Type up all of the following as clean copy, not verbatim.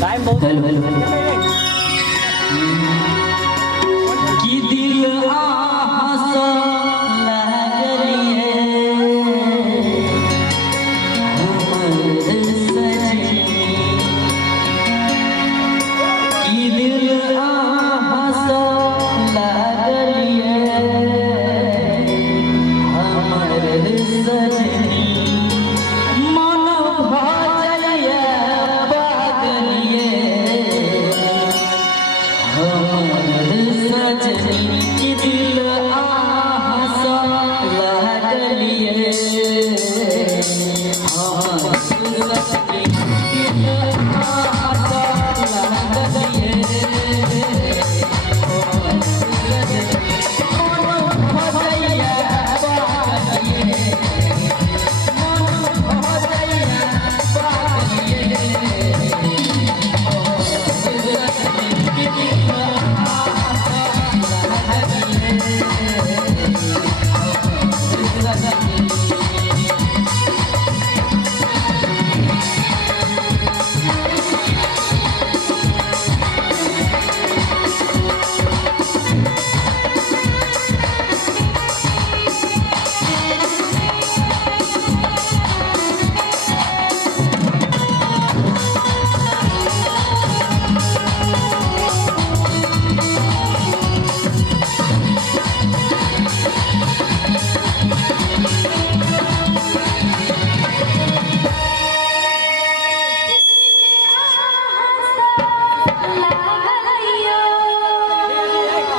time बहुत कि दिल आहस लागलिए हमर सजनी कि दिल आहस लागलिए हमर सजनी मन भजलिए पागलिए हमर सजनी की दिल आहस लागलिए हमर सजनी दिल आहस लागलिए हमर सजनी मन भजलिए पागलिए मन भजलिए पागलिए हमर सजनी की दिल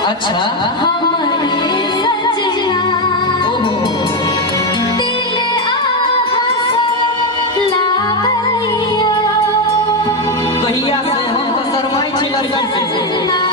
अच्छा कहिया से हम तो शर्माई छी लड़का से